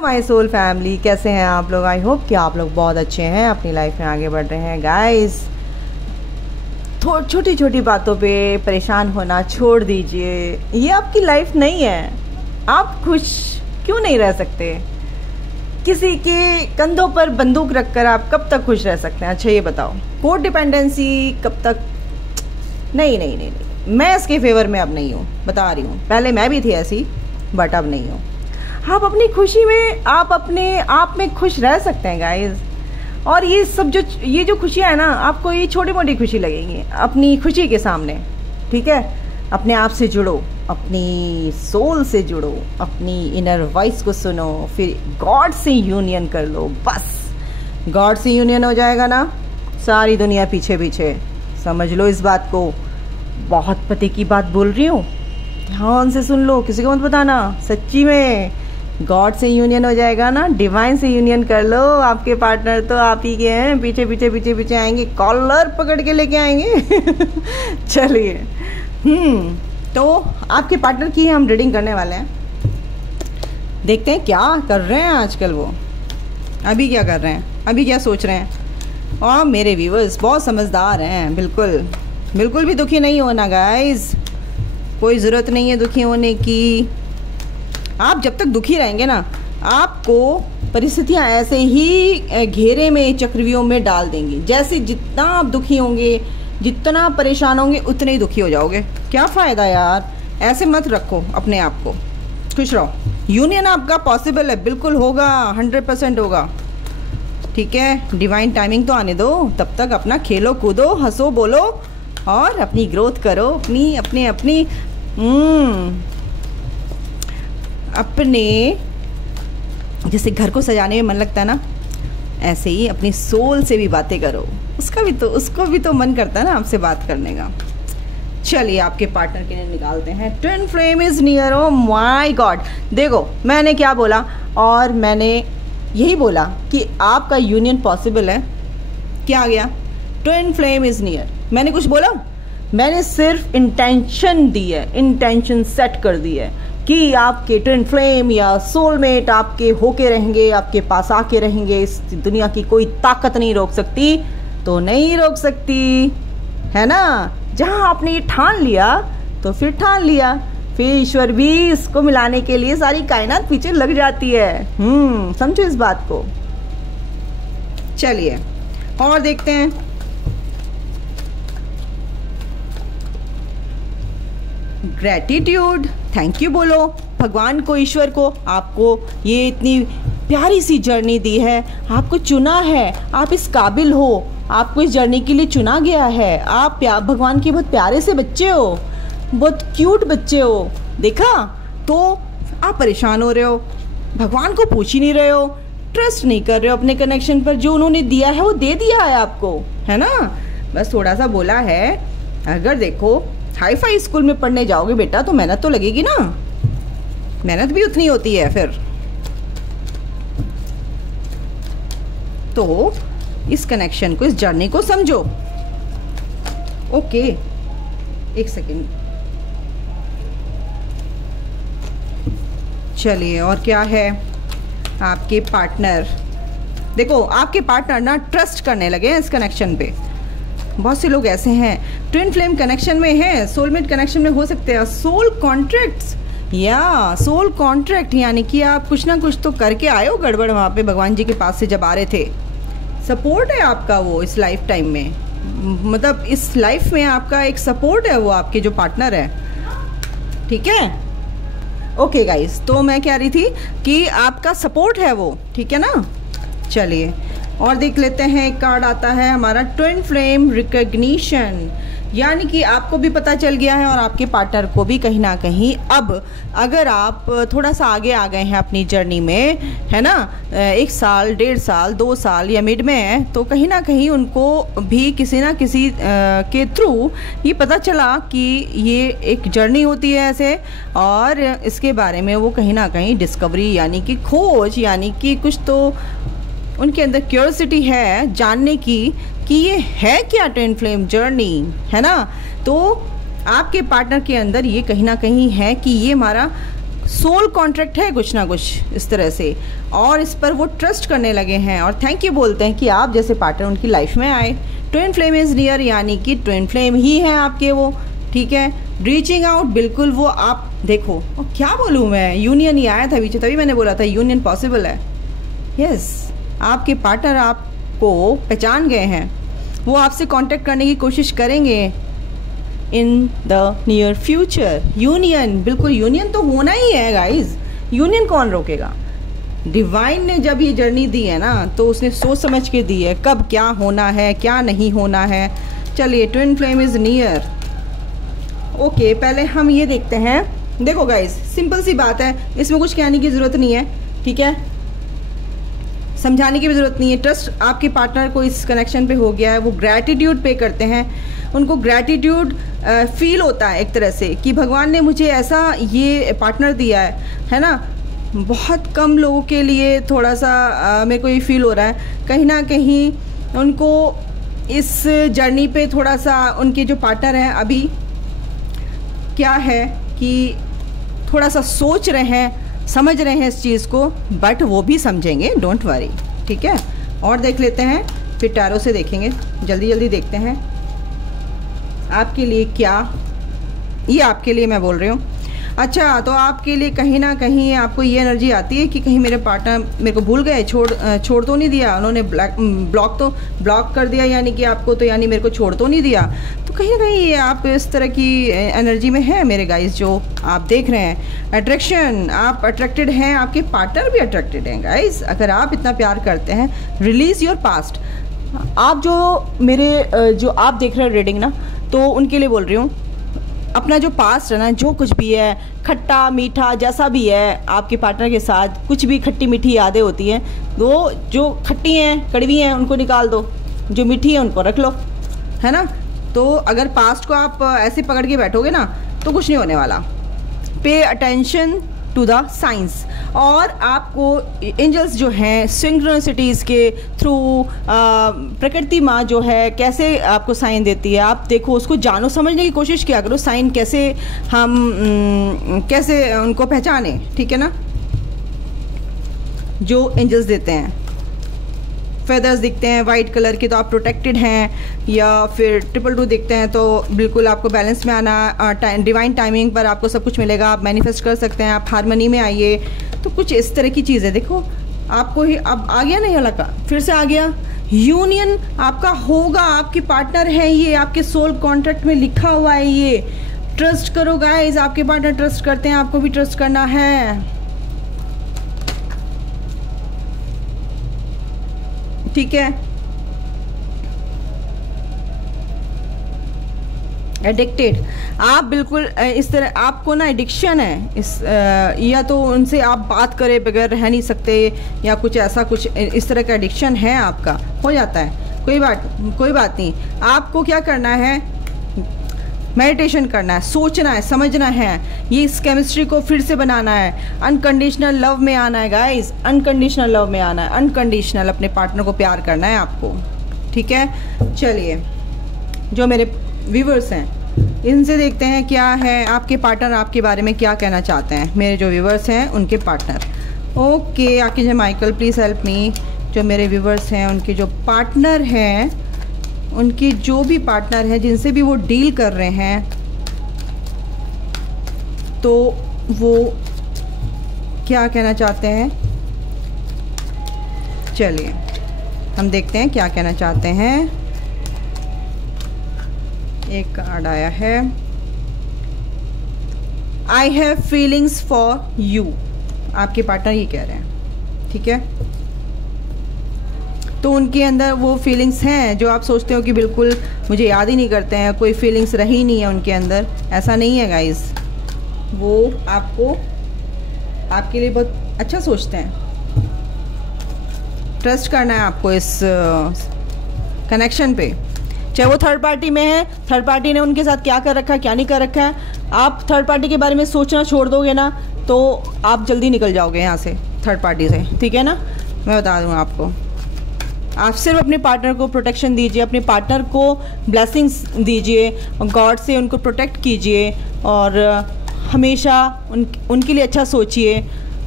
My soul family, कैसे हैं आप लोग। आई होप कि आप लोग बहुत अच्छे हैं, अपनी लाइफ में आगे बढ़ रहे हैं। गाइस, छोटी छोटी बातों पे परेशान होना छोड़ दीजिए। ये आपकी लाइफ नहीं है। आप खुश क्यों नहीं रह सकते? किसी के कंधों पर बंदूक रखकर आप कब तक खुश रह सकते हैं? अच्छा ये बताओ, कोड डिपेंडेंसी कब तक? नहीं नहीं नहीं नहीं, मैं इसके फेवर में अब नहीं हूँ, बता रही हूँ। पहले मैं भी थी ऐसी, बट अब नहीं हूँ। आप अपनी खुशी में, आप अपने आप में खुश रह सकते हैं गाइज। और ये सब ये जो खुशियाँ है ना, आपको ये छोटी मोटी खुशी लगेंगी अपनी खुशी के सामने। ठीक है, अपने आप से जुड़ो, अपनी सोल से जुड़ो, अपनी इनर वॉइस को सुनो, फिर गॉड से यूनियन कर लो। बस गॉड से यूनियन हो जाएगा ना, सारी दुनिया पीछे पीछे। समझ लो इस बात को। बहुत पते की बात बोल रही हूँ, ध्यान से सुन लो, किसी को मत बताना। सच्ची में गॉड से यूनियन हो जाएगा ना, डिवाइन से यूनियन कर लो। आपके पार्टनर तो आप ही के हैं, पीछे पीछे पीछे पीछे आएंगे, कॉलर पकड़ के लेके आएंगे। चलिए, तो आपके पार्टनर की हम रीडिंग करने वाले हैं। देखते हैं क्या कर रहे हैं आजकल वो, अभी क्या कर रहे हैं, अभी क्या सोच रहे हैं। और मेरे व्यूअर्स बहुत समझदार हैं, बिल्कुल भी दुखी नहीं होना गाइज, कोई ज़रूरत नहीं है दुखी होने की। आप जब तक दुखी रहेंगे ना, आपको परिस्थितियाँ ऐसे ही घेरे में, चक्रव्यूह में डाल देंगी। जैसे जितना आप दुखी होंगे, जितना परेशान होंगे, उतने ही दुखी हो जाओगे। क्या फ़ायदा यार, ऐसे मत रखो अपने आप को, खुश रहो। यूनियन आपका पॉसिबल है, बिल्कुल होगा, 100% होगा। ठीक है, डिवाइन टाइमिंग तो आने दो, तब तक अपना खेलो कूदो, हंसो बोलो और अपनी ग्रोथ करो, अपने जैसे घर को सजाने में मन लगता है ना, ऐसे ही अपनी सोल से भी बातें करो। उसको भी तो मन करता है ना आपसे बात करने का। चलिए आपके पार्टनर के लिए निकालते हैं। Twin flame is near. Oh my God, देखो मैंने क्या बोला, और मैंने यही बोला कि आपका यूनियन पॉसिबल है। क्या आ गया? Twin flame is near. मैंने कुछ बोला? मैंने सिर्फ इंटेंशन दी है, इंटेंशन सेट कर दी है कि आपके ट्विन फ्लेम या सोलमेट आपके होके रहेंगे, आपके पास आके रहेंगे। इस दुनिया की कोई ताकत नहीं रोक सकती, तो नहीं रोक सकती, है ना। जहां आपने ये ठान लिया तो फिर ठान लिया, फिर ईश्वर भी इसको मिलाने के लिए सारी कायनात पीछे लग जाती है। समझो इस बात को। चलिए और देखते हैं। ग्रैटिट्यूड, थैंक यू बोलो भगवान को, ईश्वर को। आपको ये इतनी प्यारी सी जर्नी दी है, आपको चुना है, आप इस काबिल हो, आपको इस जर्नी के लिए चुना गया है। आप भगवान के बहुत प्यारे से बच्चे हो, बहुत क्यूट बच्चे हो। देखा, तो आप परेशान हो रहे हो, भगवान को पूछ ही नहीं रहे हो, ट्रस्ट नहीं कर रहे हो अपने कनेक्शन पर। जो उन्होंने दिया है वो दे दिया है आपको, है ना। बस थोड़ा सा बोला है, अगर देखो हाई फाई स्कूल में पढ़ने जाओगे बेटा तो मेहनत तो लगेगी ना, मेहनत भी उतनी होती है फिर। तो इस कनेक्शन को, इस जर्नी को समझो। ओके, एक सेकेंड। चलिए, और क्या है आपके पार्टनर। देखो आपके पार्टनर ना ट्रस्ट करने लगे हैं इस कनेक्शन पे। बहुत से लोग ऐसे हैं ट्विन फ्लेम कनेक्शन में हैं, सोलमेट कनेक्शन में हो सकते हैं। सोल कॉन्ट्रैक्ट्स या सोल कॉन्ट्रैक्ट, यानी कि आप कुछ ना कुछ तो करके आए हो गड़बड़ वहाँ पे भगवान जी के पास से जब आ रहे थे। सपोर्ट है आपका वो इस लाइफ टाइम में, मतलब इस लाइफ में आपका एक सपोर्ट है वो, आपके जो पार्टनर है। ठीक है, ओके गाइस, तो मैं कह रही थी कि आपका सपोर्ट है वो, ठीक है ना। चलिए और देख लेते हैं। एक कार्ड आता है हमारा ट्विन फ्लेम रिकग्निशन, यानी कि आपको भी पता चल गया है और आपके पार्टनर को भी कहीं ना कहीं। अब अगर आप थोड़ा सा आगे आ गए हैं अपनी जर्नी में, है ना, 1 साल, 1.5 साल, 2 साल या मिड में है, तो कहीं ना कहीं उनको भी किसी ना किसी के थ्रू ये पता चला कि ये एक जर्नी होती है ऐसे, और इसके बारे में वो कहीं ना कहीं डिस्कवरी, यानी कि खोज, यानी कि कुछ तो उनके अंदर क्यूरियोसिटी है जानने की कि ये है क्या ट्विन फ्लेम जर्नी, है ना। तो आपके पार्टनर के अंदर ये कहीं ना कहीं है कि ये हमारा सोल कॉन्ट्रैक्ट है कुछ ना कुछ इस तरह से, और इस पर वो ट्रस्ट करने लगे हैं और थैंक यू बोलते हैं कि आप जैसे पार्टनर उनकी लाइफ में आए। ट्विन फ्लेम इज़ नियर, यानी कि ट्विन फ्लेम ही हैं आपके वो, ठीक है। रीचिंग आउट, बिल्कुल वो आप देखो, और क्या बोलूँ मैं, यूनियन ही आया था पीछे, तभी मैंने बोला था यूनियन पॉसिबल है। यस, आपके पार्टनर आपको पहचान गए हैं, वो आपसे कांटेक्ट करने की कोशिश करेंगे in the near future. Union, बिल्कुल यूनियन तो होना ही है गाइज, यूनियन कौन रोकेगा। डिवाइन ने जब ये जर्नी दी है ना, तो उसने सोच समझ के दी है कब क्या होना है क्या नहीं होना है। चलिए, twin flame is near. Okay, पहले हम ये देखते हैं। देखो गाइज, सिंपल सी बात है, इसमें कुछ कहने की ज़रूरत नहीं है, ठीक है, समझाने की भी ज़रूरत नहीं है। ट्रस्ट आपके पार्टनर को इस कनेक्शन पे हो गया है, वो ग्रैटिट्यूड पे करते हैं, उनको ग्रैटिट्यूड फील होता है एक तरह से कि भगवान ने मुझे ऐसा ये पार्टनर दिया है ना। बहुत कम लोगों के लिए थोड़ा सा मेरे को ये फील हो रहा है, कहीं ना कहीं उनको इस जर्नी पे थोड़ा सा उनके जो पार्टनर हैं अभी क्या है कि थोड़ा सा सोच रहे हैं, समझ रहे हैं इस चीज़ को, बट वो भी समझेंगे, डोंट वरी, ठीक है। और देख लेते हैं, फिर टैरो से देखेंगे, जल्दी जल्दी देखते हैं आपके लिए क्या, ये आपके लिए मैं बोल रही हूँ। अच्छा, तो आपके लिए कहीं ना कहीं आपको ये एनर्जी आती है कि कहीं मेरे पार्टनर मेरे को भूल गए, छोड़ तो नहीं दिया उन्होंने, ब्लॉक कर दिया, यानी कि आपको तो, यानी मेरे को छोड़ तो नहीं दिया। तो कहीं ना कहीं ये आप इस तरह की एनर्जी में हैं मेरे गाइस, जो आप देख रहे हैं। अट्रैक्शन, आप अट्रैक्टेड हैं, आपके पार्टनर भी अट्रैक्टेड हैं गाइस। अगर आप इतना प्यार करते हैं, रिलीज़ योर पास्ट। आप जो मेरे जो आप देख रहे हैं रीडिंग ना, तो उनके लिए बोल रही हूँ, अपना जो पास्ट है ना, जो कुछ भी है, खट्टा मीठा जैसा भी है, आपके पार्टनर के साथ कुछ भी खट्टी मीठी यादें होती हैं, वो जो खट्टी हैं कड़वी हैं उनको निकाल दो, जो मीठी है उनको रख लो, है ना। तो अगर पास्ट को आप ऐसे पकड़ के बैठोगे ना, तो कुछ नहीं होने वाला। Pay attention to the science, और आपको एंजल्स जो हैं सिंक्रोनिसिटीज़ के थ्रू, प्रकृति माँ जो है कैसे आपको साइन देती है, आप देखो उसको, जानो, समझने की कोशिश किया करो, साइन कैसे हम कैसे उनको पहचाने, ठीक है ना, जो एंजल्स देते हैं। फेदर्स दिखते हैं वाइट कलर के तो आप प्रोटेक्टेड हैं, या फिर 222 दिखते हैं तो बिल्कुल आपको बैलेंस में आना, डिवाइन टाइमिंग पर आपको सब कुछ मिलेगा, आप मैनिफेस्ट कर सकते हैं, आप हारमनी में आइए। तो कुछ इस तरह की चीज़ है, देखो आपको ही अब आ गया, नहीं लगा, फिर से आ गया। यूनियन आपका होगा, आपके पार्टनर है, ये आपके सोल कॉन्ट्रैक्ट में लिखा हुआ है, ये ट्रस्ट करो गाइज, आपके पार्टनर ट्रस्ट करते हैं, आपको भी ट्रस्ट करना है, ठीक है। एडिक्टेड, आप बिल्कुल इस तरह, आपको ना एडिक्शन है इस या तो उनसे आप बात करे बगैर रह नहीं सकते, या कुछ ऐसा, कुछ इस तरह का एडिक्शन है आपका, हो जाता है, कोई बात नहीं। आपको क्या करना है, मेडिटेशन करना है, सोचना है, समझना है, ये इस केमिस्ट्री को फिर से बनाना है, अनकंडीशनल लव में आना है गाइस, अनकंडीशनल लव में आना है, अनकंडीशनल अपने पार्टनर को प्यार करना है आपको, ठीक है। चलिए, जो मेरे व्यूवर्स हैं इनसे देखते हैं क्या है आपके पार्टनर आपके बारे में क्या कहना चाहते हैं, मेरे जो व्यूवर्स हैं उनके पार्टनर। ओके, आके जो माइकल प्लीज़ हेल्प मी, जो मेरे व्यूवर्स हैं उनके जो पार्टनर हैं, उनके जो भी पार्टनर हैं जिनसे भी वो डील कर रहे हैं, तो वो क्या कहना चाहते हैं। चलिए हम देखते हैं क्या कहना चाहते हैं। एक कार्ड आया है, I have feelings for you, आपके पार्टनर ये कह रहे हैं, ठीक है। तो उनके अंदर वो फीलिंग्स हैं जो आप सोचते हो कि बिल्कुल मुझे याद ही नहीं करते हैं, कोई फीलिंग्स रही नहीं है उनके अंदर, ऐसा नहीं है गाइस। वो आपको, आपके लिए बहुत अच्छा सोचते हैं, ट्रस्ट करना है आपको इस कनेक्शन पे, चाहे वो थर्ड पार्टी में है, थर्ड पार्टी ने उनके साथ क्या कर रखा है क्या नहीं कर रखा है। आप थर्ड पार्टी के बारे में सोचना छोड़ दोगे ना, तो आप जल्दी निकल जाओगे यहाँ से, थर्ड पार्टी से, ठीक है ना। मैं बता दूँ आपको, आप सिर्फ अपने पार्टनर को प्रोटेक्शन दीजिए, अपने पार्टनर को ब्लेसिंग्स दीजिए, गॉड से उनको प्रोटेक्ट कीजिए, और हमेशा उनके लिए अच्छा सोचिए,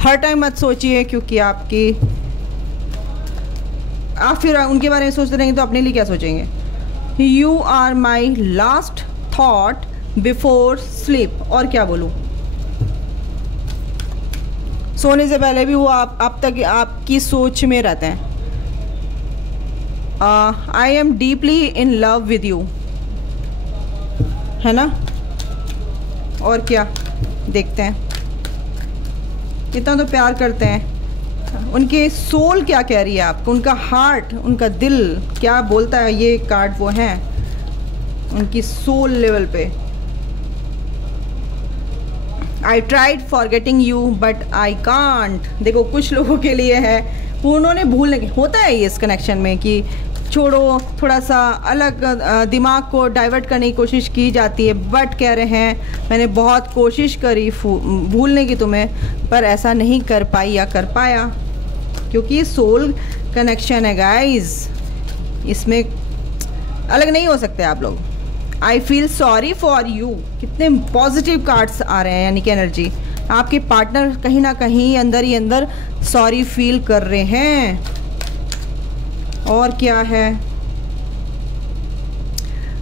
हर टाइम मत सोचिए, क्योंकि आप फिर उनके बारे में सोचते रहेंगे तो अपने लिए क्या सोचेंगे। You are my last thought before sleep. और क्या बोलूँ, सोने से पहले भी वो आप तक आपकी सोच में रहते हैं। I am deeply in love with you, है ना। और क्या देखते हैं, इतना तो प्यार करते हैं। उनके सोल क्या कह रही है आपको, उनका हार्ट, उनका दिल क्या बोलता है। ये कार्ड वो हैं उनकी सोल लेवल पे। I tried forgetting you but I can't. देखो कुछ लोगों के लिए है, उन्होंने भूलने की होता है ये इस कनेक्शन में कि छोड़ो, थोड़ा सा अलग दिमाग को डाइवर्ट करने की कोशिश की जाती है, बट कह रहे हैं मैंने बहुत कोशिश करी भूलने की तुम्हें, पर ऐसा नहीं कर पाई या कर पाया, क्योंकि ये सोल कनेक्शन है गाइस, इसमें अलग नहीं हो सकते आप लोग। I feel sorry for you, कितने पॉजिटिव कार्ड्स आ रहे हैं, यानी कि एनर्जी आपके पार्टनर कहीं ना कहीं अंदर ही अंदर सॉरी फील कर रहे हैं। और क्या है,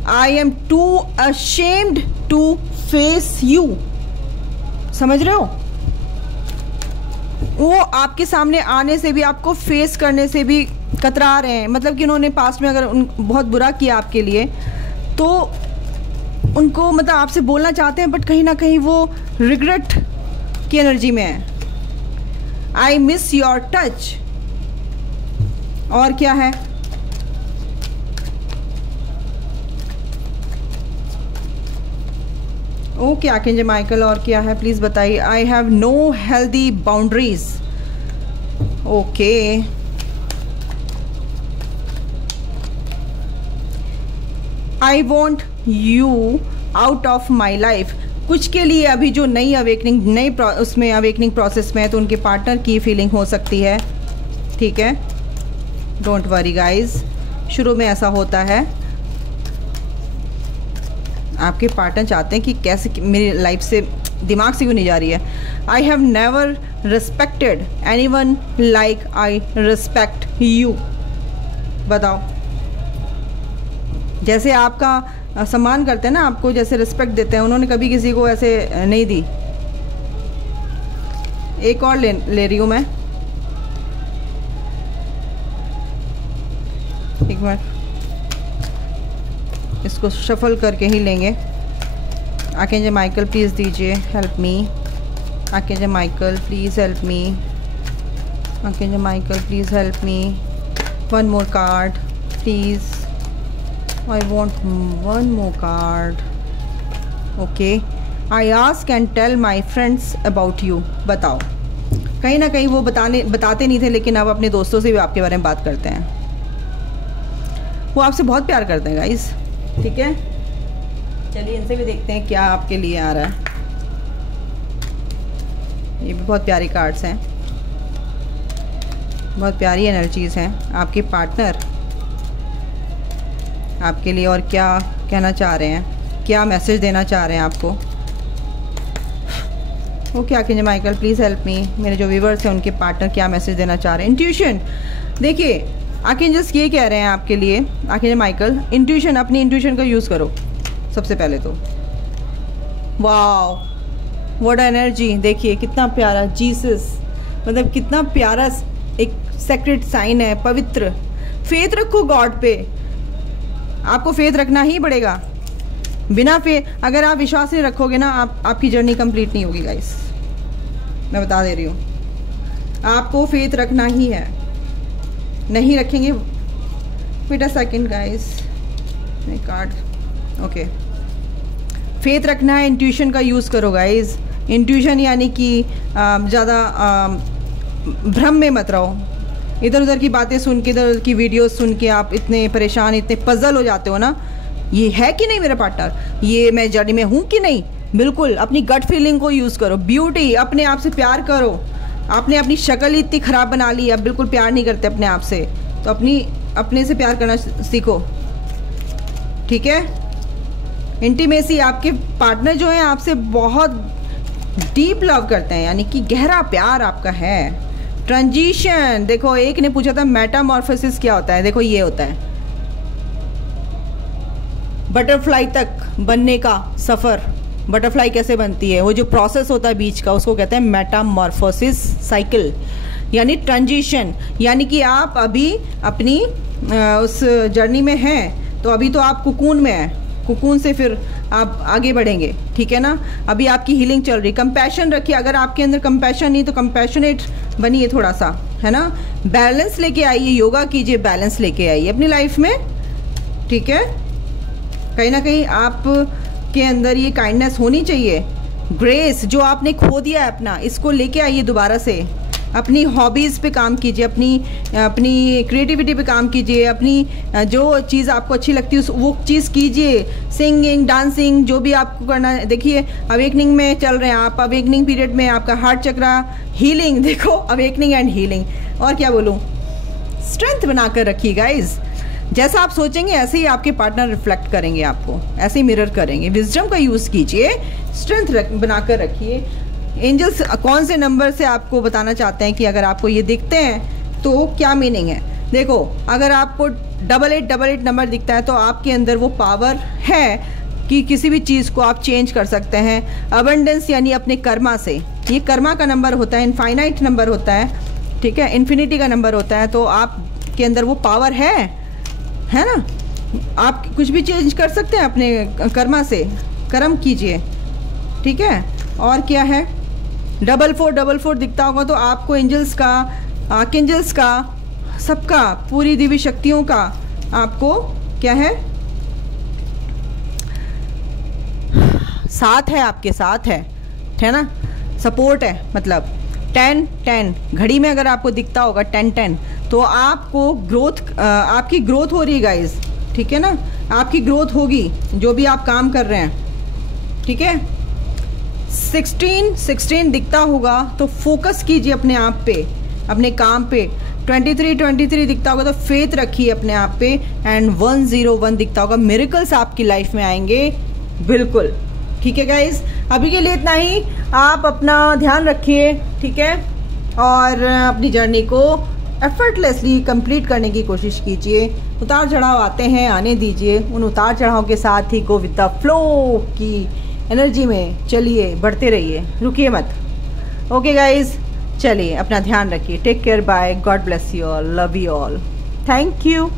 I am too ashamed to face you. समझ रहे हो, वो आपके सामने आने से भी, आपको फेस करने से भी कतरा रहे हैं। मतलब कि उन्होंने पास्ट में अगर बहुत बुरा किया आपके लिए, तो उनको मतलब आपसे बोलना चाहते हैं, बट कहीं ना कहीं वो रिग्रेट की एनर्जी में है। I miss your touch. और क्या है, ओके आर्कएंजल माइकल, और क्या है प्लीज बताइए। I have no healthy boundaries. Okay, I want you out of my life. कुछ के लिए अभी जो नई अवेकनिंग, उसमें अवेकनिंग प्रोसेस में है, तो उनके पार्टनर की फीलिंग हो सकती है। ठीक है, डोंट वरी गाइज, शुरू में ऐसा होता है। आपके पार्टनर चाहते हैं कि कैसे मेरी लाइफ से, दिमाग से क्यों नहीं जा रही है। I have never respected any one like I respect you. बताओ, जैसे आपका सम्मान करते हैं ना, आपको जैसे रिस्पेक्ट देते हैं, उन्होंने कभी किसी को ऐसे नहीं दी। एक और ले रही हूँ मैं, एक मिनट, इसको शफल करके ही लेंगे। आर्कएंजल माइकल प्लीज़ दीजिए, help me. Archangel Michael please help me. Archangel Michael please help me. One more card please, I want one more card. Okay, I ask and tell my friends about you. बताओ, कहीं ना कहीं वो बताते नहीं थे, लेकिन अब अपने दोस्तों से भी आपके बारे में बात करते हैं। वो आपसे बहुत प्यार करते हैं गाइस। ठीक है, चलिए इनसे भी देखते हैं क्या आपके लिए आ रहा है। ये भी बहुत प्यारी कार्ड्स हैं, बहुत प्यारी एनर्जीज हैं। आपके पार्टनर आपके लिए और क्या कहना चाह रहे हैं, क्या मैसेज देना चाह रहे हैं आपको। Okay archangel Michael please help मी। मेरे जो व्यूवर्स हैं उनके पार्टनर क्या मैसेज देना चाह रहे हैं। इंट्यूशन, देखिए आर्कएंजल्स ये कह रहे हैं आपके लिए, आर्कएंजल माइकल, इंट्यूशन, अपनी इंट्यूशन का यूज़ करो सबसे पहले तो। वाओ व्हाट एनर्जी, देखिए कितना प्यारा जीसस, मतलब कितना प्यारा एक सेक्रेट साइन है, पवित्र। फेथ रखो गॉड पे, आपको फेथ रखना ही पड़ेगा। बिना अगर आप विश्वास नहीं रखोगे ना, आपकी जर्नी कंप्लीट नहीं होगी गाइस, मैं बता दे रही हूँ। आपको फेथ रखना ही है, नहीं रखेंगे। Wait a second guys, card, okay, faith रखना है, इंट्यूशन का यूज़ करो गाइस। इंट्यूशन यानी कि ज़्यादा भ्रम में मत रहो। इधर उधर की बातें सुन के, इधर उधर की वीडियोस सुन के आप इतने परेशान, इतने पजल हो जाते हो ना, ये है कि नहीं मेरा पार्टनर, ये मैं जर्नी में हूँ कि नहीं। बिल्कुल अपनी गट फीलिंग को यूज़ करो। ब्यूटी, अपने आप से प्यार करो। आपने अपनी शक्ल इतनी ख़राब बना ली, अब बिल्कुल प्यार नहीं करते अपने आप से, तो अपने से प्यार करना सीखो। ठीक है, इंटीमेसी, आपके पार्टनर जो हैं आपसे बहुत डीप लव करते हैं, यानी कि गहरा प्यार आपका है। ट्रांजिशन, देखो एक ने पूछा था मेटामॉर्फोसिस क्या होता है, देखो ये होता है बटरफ्लाई तक बनने का सफ़र। बटरफ्लाई कैसे बनती है, वो जो प्रोसेस होता है बीच का, उसको कहते हैं मेटामॉर्फोसिस साइकिल, यानी ट्रांजिशन। यानी कि आप अभी अपनी उस जर्नी में हैं, तो अभी तो आप कुकून में हैं, कुकून से फिर आप आगे बढ़ेंगे, ठीक है ना। अभी आपकी हीलिंग चल रही। कंपैशन रखिए, अगर आपके अंदर कंपैशन नहीं तो कंपैशनेट बनिए थोड़ा सा, है ना। बैलेंस लेके आइए, योगा कीजिए, बैलेंस लेके आइए अपनी लाइफ में, ठीक है। कहीं ना कहीं आप के अंदर ये काइंडनेस होनी चाहिए। ग्रेस जो आपने खो दिया है अपना, इसको लेके आइए दोबारा से। अपनी हॉबीज़ पे काम कीजिए, अपनी क्रिएटिविटी पे काम कीजिए, अपनी जो चीज़ आपको अच्छी लगती है वो चीज़ कीजिए। सिंगिंग, डांसिंग, जो भी आपको करना है। देखिए अवेकनिंग में चल रहे हैं आप, अवेकनिंग पीरियड में आपका हार्ट चक्रा हीलिंग, देखो अवेकनिंग एंड हीलिंग। और क्या बोलूँ, स्ट्रेंथ बनाकर रखिए गाइज। जैसा आप सोचेंगे ऐसे ही आपके पार्टनर रिफ्लेक्ट करेंगे आपको, ऐसे ही मिरर करेंगे। विजडम का यूज़ कीजिए, स्ट्रेंथ बनाकर रखिए। एंजल्स कौन से नंबर से आपको बताना चाहते हैं कि अगर आपको ये दिखते हैं तो क्या मीनिंग है। देखो अगर आपको 8888 नंबर दिखता है तो आपके अंदर वो पावर है कि किसी भी चीज़ को आप चेंज कर सकते हैं। अबंडेंस यानी अपने कर्मा से, ये कर्मा का नंबर होता है, इनफाइनाइट नंबर होता है, ठीक है, इन्फिनिटी का नंबर होता है। तो आपके अंदर वो पावर है ना। आप कुछ भी चेंज कर सकते हैं अपने कर्मा से, कर्म कीजिए, ठीक है। और क्या है, 4444 दिखता होगा तो आपको एंजल्स का, आर्कएंजल्स का, सबका, पूरी दिव्य शक्तियों का आपको क्या है, साथ है, आपके साथ है ना, सपोर्ट है। मतलब 10-10 घड़ी में अगर आपको दिखता होगा 10-10 तो आपको ग्रोथ, आपकी ग्रोथ हो रही है गाइज, ठीक है ना। आपकी ग्रोथ होगी जो भी आप काम कर रहे हैं, ठीक है। 16 दिखता होगा तो फोकस कीजिए अपने आप पे, अपने काम पे। 23 दिखता होगा तो फेथ रखिए अपने आप पे। एंड 101 दिखता होगा, मिरेकल्स आपकी लाइफ में आएंगे, बिल्कुल, ठीक है गाइज। अभी के लिए इतना ही। आप अपना ध्यान रखिए, ठीक है, और अपनी जर्नी को एफर्टलेसली कंप्लीट करने की कोशिश कीजिए। उतार चढ़ाव आते हैं, आने दीजिए, उन उतार चढ़ाव के साथ ही गो विद द फ्लो की एनर्जी में चलिए, बढ़ते रहिए, रुकिए मत। ओके गाइज, चलिए अपना ध्यान रखिए। Take care, bye, God bless you all, love you all, thank you.